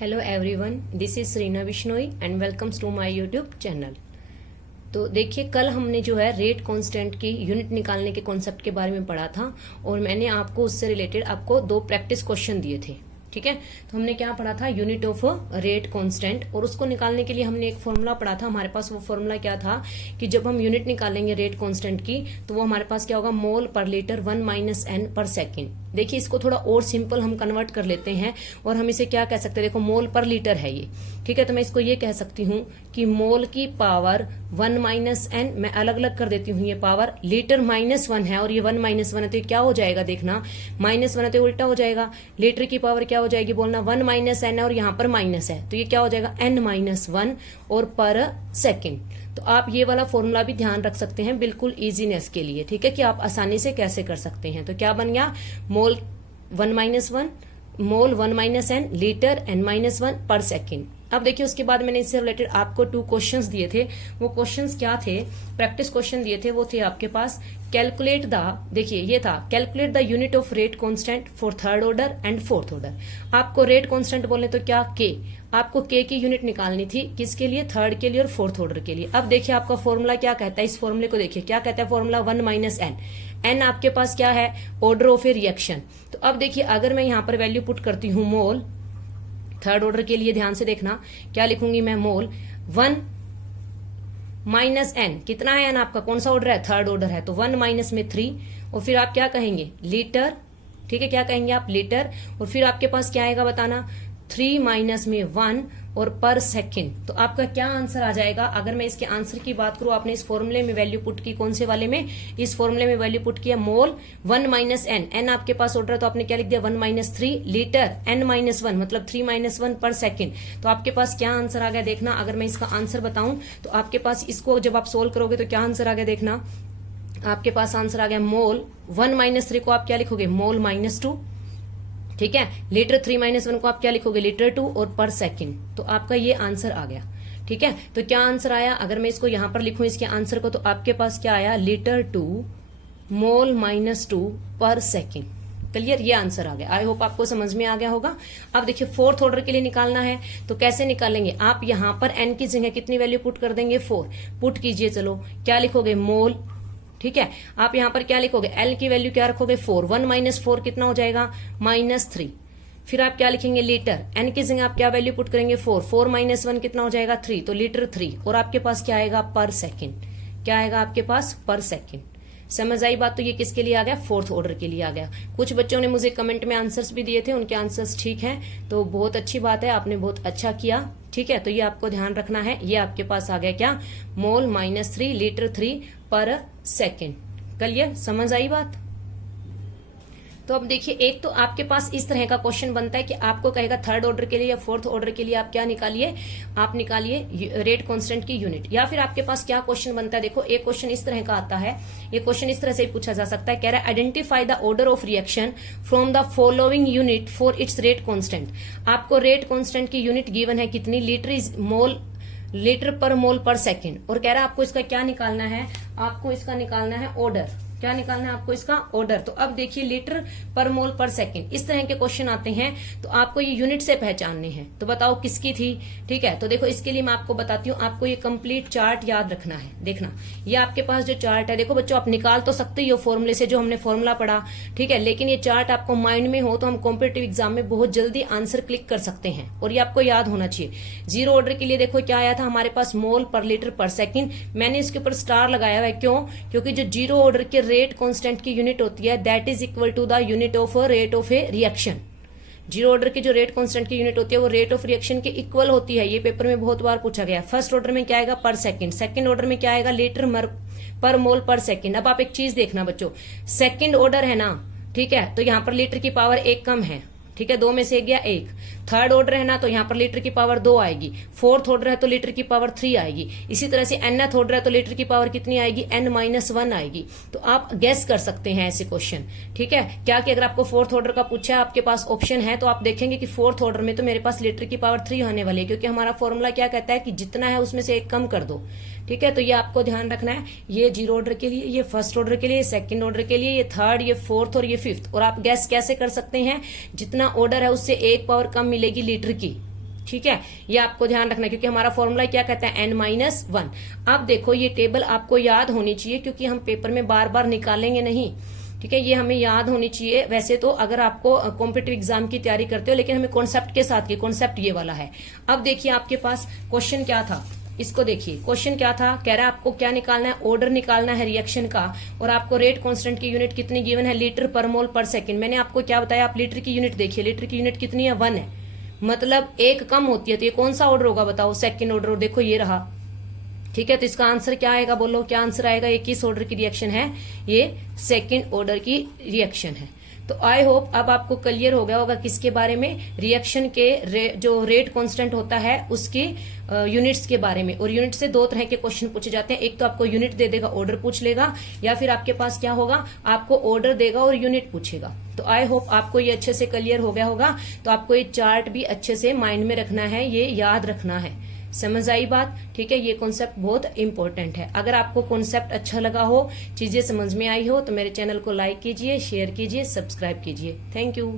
Hello everyone, this is Shreena Bishnoi and welcomes to my YouTube channel. तो देखिए, कल हमने जो है रेट कांस्टेंट की यूनिट निकालने के कॉन्सेप्ट के बारे में पढ़ा था और मैंने आपको उससे रिलेटेड आपको 2 प्रैक्टिस क्वेश्चन दिए थे। ठीक है, तो हमने क्या पढ़ा था, यूनिट ऑफ रेट कांस्टेंट, और उसको निकालने के लिए हमने एक फॉर्मूला पढ़ा था। हमारे पास वो फॉर्मूला क्या था कि जब हम यूनिट निकालेंगे रेट कांस्टेंट की तो वो हमारे पास क्या होगा, मोल पर लीटर 1 - n पर सेकेंड। देखिए, इसको थोड़ा और सिंपल हम कन्वर्ट कर लेते हैं और हम इसे क्या कह सकते हैं, देखो मोल पर लीटर है ये। ठीक है, तो मैं इसको ये कह सकती हूँ कि मोल की पावर 1 - n, मैं अलग अलग कर देती हूँ ये पावर, लीटर -1 है और ये 1 - 1 है, तो ये क्या हो जाएगा, देखना -1 है तो उल्टा हो जाएगा। लीटर की पावर क्या हो जाएगी, बोलना 1 - n है और यहाँ पर माइनस है, तो ये क्या हो जाएगा n - 1 और पर सेकेंड। तो आप ये वाला फॉर्मूला भी ध्यान रख सकते हैं बिल्कुल इजीनेस के लिए। ठीक है, कि आप आसानी से कैसे कर सकते हैं। तो क्या बन गया, मोल 1 - 1, मोल 1 - n, लीटर n - 1 पर सेकेंड। अब देखिए, उसके बाद मैंने इससे रिलेटेड आपको 2 क्वेश्चंस दिए थे। वो क्वेश्चंस क्या थे, प्रैक्टिस क्वेश्चन दिए थे, वो थे आपके पास कैलकुलेट द, देखिए ये था calculate the unit of rate constant for third order and fourth order. आपको रेट कांस्टेंट बोले तो क्या, के, आपको के की यूनिट निकालनी थी, किसके लिए, थर्ड के लिए और फोर्थ ऑर्डर के लिए। अब देखिए आपका फॉर्मूला क्या कहता है, इस फॉर्मूले को देखिए क्या कहता है फॉर्मूला, 1 - n। n आपके पास क्या है, ऑर्डर ऑफ ए रिएक्शन। तो अब देखिए, अगर मैं यहाँ पर वैल्यू पुट करती हूँ मोल थर्ड ऑर्डर के लिए, ध्यान से देखना क्या लिखूंगी मैं, मोल 1 - n, कितना है n आपका, कौन सा ऑर्डर है, थर्ड ऑर्डर है, तो 1 माइनस में 3, और फिर आप क्या कहेंगे, लीटर। ठीक है, क्या कहेंगे आप, लीटर, और फिर आपके पास क्या आएगा बताना, 3 माइनस में 1 और पर सेकेंड। तो आपका क्या आंसर आ जाएगा, अगर मैं इसके आंसर की बात करूं, आपने इस फॉर्मूले में वैल्यू पुट की, कौन से वाले में, इस फॉर्मूले में वैल्यू पुट किया मोल 1 - n, n आपके पास ऑर्डर है तो आपने क्या लिख दिया 1 - 3, लीटर n - 1 मतलब 3 - 1 पर सेकेंड। तो आपके पास क्या आंसर आ गया, देखना, अगर मैं इसका आंसर बताऊं तो आपके पास इसको जब आप सोल्व करोगे तो क्या आंसर आ गया, देखना आपके पास आंसर आ गया मोल 1 - 3 को आप क्या लिखोगे, मोल -2। ठीक है, लीटर 3 - 1 को आप क्या लिखोगे, लीटर 2, और पर सेकेंड। तो आपका ये आंसर आ गया। ठीक है, तो क्या आंसर आया, अगर मैं इसको यहां पर लिखूं इसके आंसर को, तो आपके पास क्या आया, लीटर 2 मोल -2 पर सेकेंड। क्लियर, ये आंसर आ गया। आई होप आपको समझ में आ गया होगा। अब देखिए, फोर्थ ऑर्डर के लिए निकालना है तो कैसे निकालेंगे, आप यहां पर n की जगह कितनी वैल्यू पुट कर देंगे, 4 पुट कीजिए। चलो क्या लिखोगे, मोल, ठीक है, आप यहां पर क्या लिखोगे, L की वैल्यू क्या रखोगे, 4, 1 - 4 कितना हो जाएगा, -3। फिर आप क्या लिखेंगे, लीटर, N की जगह आप क्या वैल्यू पुट करेंगे, 4, 4 - 1 कितना हो जाएगा, 3, तो लीटर 3, और आपके पास क्या आएगा, पर सेकेंड। क्या आएगा आपके पास, पर सेकेंड। समझ आई बात। तो ये किसके लिए आ गया, फोर्थ ऑर्डर के लिए आ गया। कुछ बच्चों ने मुझे कमेंट में आंसर्स भी दिए थे, उनके आंसर्स ठीक हैं, तो बहुत अच्छी बात है, आपने बहुत अच्छा किया। ठीक है, तो ये आपको ध्यान रखना है, ये आपके पास आ गया क्या, मोल -3, लीटर 3 पर सेकेंड। क्लियर, समझ आई बात। तो अब देखिए, एक तो आपके पास इस तरह का क्वेश्चन बनता है कि आपको कहेगा थर्ड ऑर्डर के लिए या फोर्थ ऑर्डर के लिए आप क्या निकालिए, आप निकालिए रेट कांस्टेंट की यूनिट। या फिर आपके पास क्या क्वेश्चन बनता है, देखो एक क्वेश्चन इस तरह का आता है, ये क्वेश्चन इस तरह से पूछा जा सकता है, कह रहा है identify the order of reaction from the following unit for its rate constant. आपको रेट कांस्टेंट की यूनिट गिवन है कितनी, लीटर इज मोल, लीटर पर मोल पर सेकेंड, और कह रहा है आपको इसका क्या निकालना है, आपको इसका निकालना है ऑर्डर। क्या निकालना है आपको इसका, ऑर्डर। तो अब देखिए, लीटर पर मोल पर सेकेंड, इस तरह के क्वेश्चन आते हैं तो आपको ये यूनिट से पहचानने हैं। तो बताओ किसकी थी। ठीक है, तो देखो इसके लिए मैं आपको बताती हूँ, आपको ये कंप्लीट चार्ट याद रखना है। देखना, ये आपके पास जो चार्ट है, देखो बच्चों आप निकाल तो सकते ही हो फॉर्मूले से, जो हमने फॉर्मूला पढ़ा, ठीक है, लेकिन ये चार्ट आपको माइंड में हो तो हम कॉम्पिटेटिव एग्जाम में बहुत जल्दी आंसर क्लिक कर सकते हैं, और ये आपको याद होना चाहिए। जीरो ऑर्डर के लिए देखो क्या आया था हमारे पास, मोल पर लीटर पर सेकेंड, मैंने इसके ऊपर स्टार लगाया हुआ है, क्यों, क्योंकि जो जीरो ऑर्डर के रेट कांस्टेंट की यूनिट होती है that is equal to the unit of rate of a reaction. Zero order की जो रेट कांस्टेंट की यूनिट होती है वो रेट ऑफ रिएक्शन के इक्वल होती है। ये पेपर में बहुत बार पूछा गया। फर्स्ट ऑर्डर में क्या आएगा, पर सेकंड, सेकंड ऑर्डर में क्या आएगा, लीटर पर मोल पर सेकंड। अब आप एक चीज देखना बच्चों, सेकंड ऑर्डर है ना, ठीक है, तो यहां पर लीटर की पावर 1 कम है, ठीक है, 2 में से 1 गया 1। थर्ड ऑर्डर है ना, तो यहाँ पर लीटर की पावर 2 आएगी। फोर्थ ऑर्डर है तो लीटर की पावर 3 आएगी। इसी तरह से nth ऑर्डर है तो लीटर की पावर कितनी आएगी, n - 1 आएगी। तो आप गेस कर सकते हैं ऐसे क्वेश्चन। ठीक है, क्या कि अगर आपको फोर्थ ऑर्डर का पूछा है, आपके पास ऑप्शन है, तो आप देखेंगे कि फोर्थ ऑर्डर में तो मेरे पास लीटर की पावर 3 होने वाली है, क्योंकि हमारा फॉर्मूला क्या कहता है कि जितना है उसमें से 1 कम कर दो। ठीक है, तो ये आपको ध्यान रखना है, ये जीरो ऑर्डर के लिए, ये फर्स्ट ऑर्डर के लिए, ये सेकंड ऑर्डर के लिए, ये थर्ड, ये फोर्थ और ये फिफ्थ। और आप गैस कैसे कर सकते हैं, जितना ऑर्डर है उससे 1 पावर कम मिलेगी लीटर की। ठीक है, ये आपको ध्यान रखना, क्योंकि हमारा फॉर्मूला क्या कहता है, n-1। अब देखो ये टेबल आपको याद होनी चाहिए, क्योंकि हम पेपर में बार बार निकालेंगे नहीं, ठीक है, ये हमें याद होनी चाहिए। वैसे तो अगर आपको कॉम्पिटिटिव एग्जाम की तैयारी करते हो, लेकिन हमें कॉन्सेप्ट के साथ की, कॉन्सेप्ट ये वाला है। अब देखिए आपके पास क्वेश्चन क्या था, इसको देखिए, क्वेश्चन क्या था, कह रहा है आपको क्या निकालना है, ऑर्डर निकालना है रिएक्शन का, और आपको रेट कांस्टेंट की यूनिट कितनी गिवन है, लीटर पर मोल पर सेकंड। मैंने आपको क्या बताया, आप लीटर की यूनिट देखिए, लीटर की यूनिट कितनी है, 1 है, मतलब एक कम होती है, तो ये कौन सा ऑर्डर होगा बताओ, सेकंड ऑर्डर। और देखो ये रहा, ठीक है, तो इसका आंसर क्या आएगा, बोलो क्या आंसर आएगा, ये किस ऑर्डर की रिएक्शन है, ये सेकंड ऑर्डर की रिएक्शन है। तो आई होप अब आपको क्लियर हो गया होगा किसके बारे में, रिएक्शन के जो रेट कांस्टेंट होता है उसकी यूनिट्स के बारे में। और यूनिट से दो तरह के क्वेश्चन पूछे जाते हैं, एक तो आपको यूनिट दे देगा, ऑर्डर पूछ लेगा, या फिर आपके पास क्या होगा, आपको ऑर्डर देगा और यूनिट पूछेगा। तो आई होप आपको ये अच्छे से क्लियर हो गया होगा। तो आपको ये चार्ट भी अच्छे से माइंड में रखना है, ये याद रखना है। समझ आई बात, ठीक है, ये कॉन्सेप्ट बहुत इंपॉर्टेंट है। अगर आपको कॉन्सेप्ट अच्छा लगा हो, चीजें समझ में आई हो, तो मेरे चैनल को लाइक कीजिए, शेयर कीजिए, सब्सक्राइब कीजिए। Thank you.